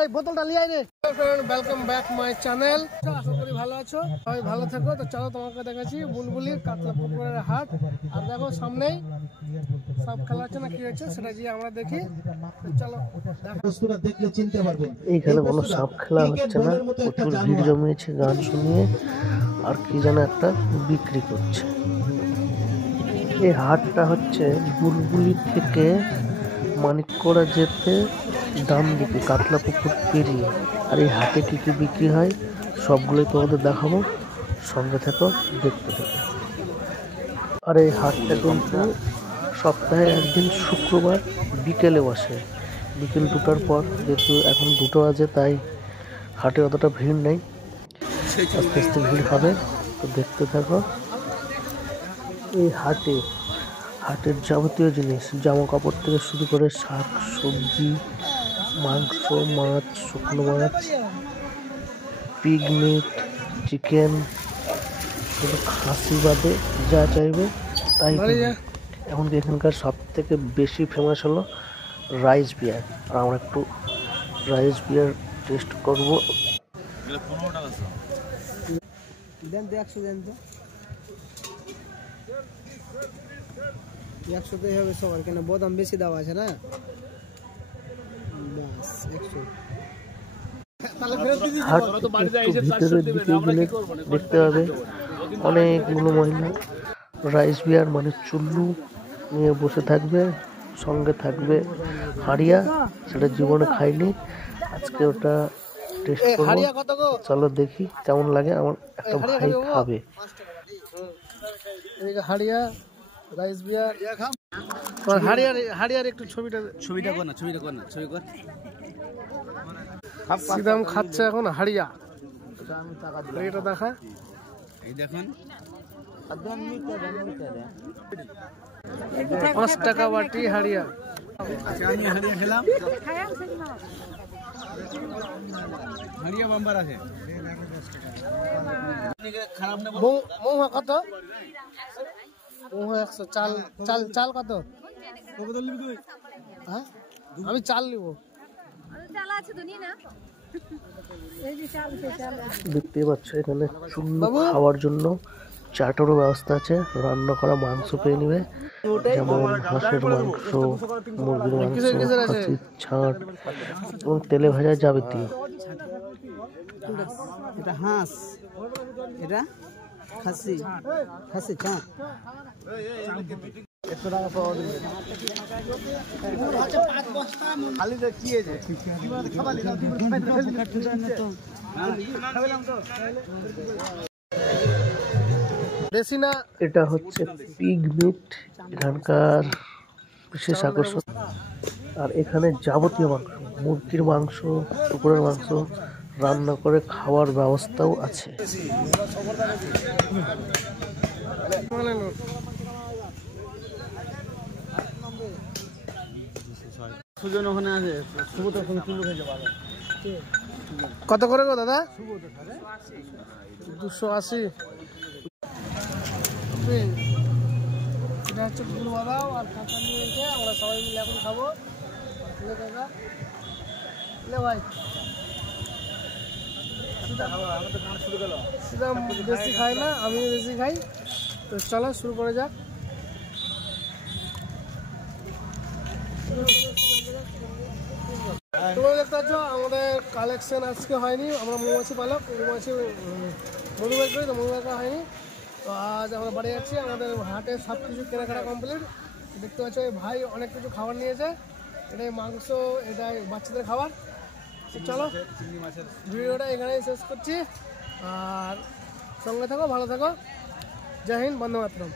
এই বোতলটা নিয়ে আয় রে। Welcome back my channel. আশা করি ভালো আছো, সবাই ভালো থাকো। তো চলো তোমাকে দেখাচ্ছি বুলবুলির কাতলা পুকুরের হাট। আর দেখো সামনেই সব খেলা হচ্ছে না কি হচ্ছে সেটা গিয়ে আমরা দেখি। চলো দেখলে চিনতে পারবেন। এইখানে কোনো সাপ খেলা হচ্ছে না, প্রচুর ভিড় জমিয়েছে গান শুনিয়ে, আর কি যেন একটা বিক্রি করছে। এই হাটটা হচ্ছে বুলবুলি থেকে মানিককড়া যেতে ডান দিকে কাতলা পুকুর পেরিয়ে। আর এই হাটে কি কি বিক্রি হয় সবগুলোই তোমাদের দেখাবো, সঙ্গে থেকো, দেখতে থাকো। আর এই হাটটা কিন্তু সপ্তাহে একদিন শুক্রবার বিকেলে বসে, বিকেল 2টার পর। যেহেতু এখন 2টো বাজে তাই হাটে অতটা ভিড় নেই, আস্তে আস্তে ভিড় হবে, তো দেখতে থাকো। এই হাটের যাবতীয় জিনিস, জামা কাপড় থেকে শুরু করে শাক সবজি, মাংস, মাছ, শুকনো মাছ, পিগ মিট, চিকেন, শুধু খাসি বাদে যা চাইবে তাই। এমনকি এখানকার সব থেকে বেশি ফেমাস হলো রাইস বিয়ার। আর আমরা একটু রাইস বিয়ার টেস্ট করবো। দেন তো 100 দেন তো 100 হবে সবার, কেন বাদাম বেশি দেওয়া আছে না। হাট একটু ভিতরের দিকে গেলে দেখতে হবে অনেকগুলো মহিলা রাইস বিয়ার মানে চুল্লু নিয়ে বসে থাকবে, সঙ্গে থাকবে হাড়িয়া। সেটা জীবনে খাইনি, আজকে ওটা টেস্ট করবো। চলো দেখি কেমন লাগে। আমার একটা ভাই খাবে। হাড়িয়া রাইস বিয়ার, হাড়িয়ার একটু ছবিটা কর না। ছবি কর। সিদাম খাচ্ছে এখন হাড়িয়া, এটা দেখা। এই দেখুন 5 টাকা বাটি হাড়িয়া। আমি হাড়িয়া খেলাম, হাড়িয়া বাম্বার আছে। মৌহা কত? মৌহা 100। চাল কত? হ্যাঁ আমি চাল নিব। দেখতে পাচ্ছ এখানে চুল্লু খাওয়ার জন্য চাটারও ব্যবস্থা আছে। রান্না করা মাংস পেয়ে নিবে, যেমন হাঁসের মাংস, মুরগির মাংস, খাসির ছাট এবং তেলে ভাজা যাবতীয়। এটা হাঁস, এটা খাসি ছাট। 100 টাকা পাওয়া যাবে। এটা হচ্ছে পিগ মিট, এখানকার বিশেষ আকর্ষণ। আর এখানে যাবতীয় মাংস, মুরগির মাংস, কুকুরের মাংস রান্না করে খাওয়ার ব্যবস্থাও আছে। কত করে গো দাদা? 280। এটা হচ্ছে গুড় বাদাম আর কাঁচা নিয়ে এসে আমরা সবাই মিলে এখন খাবো। কাকা লে ভাই, সিদাম বেশি খাই না, আমি বেশি খাই। তো চলো শুরু করে যাক। তোমরা দেখতে পাচ্ছ আমাদের কালেকশন আজকে হয়নি। আমরা মৌমাছি পালক, মৌমাছি মধু বের করি, তো মধু বের করা হয়নি। তো আজ আমরা বাড়ি যাচ্ছি, আমাদের হাটে সব কিছু কেনাকাটা কমপ্লিট। দেখতে পাচ্ছ এই ভাই অনেক কিছু খাবার নিয়েছে। এটাই মাংস, এটাই বাচ্চাদের খাবার। চলো ভিডিওটা এখানেই শেষ করছি, আর সঙ্গে থাকো, ভালো থাকো। জয় হিন্দ, বন্দে মাতরম।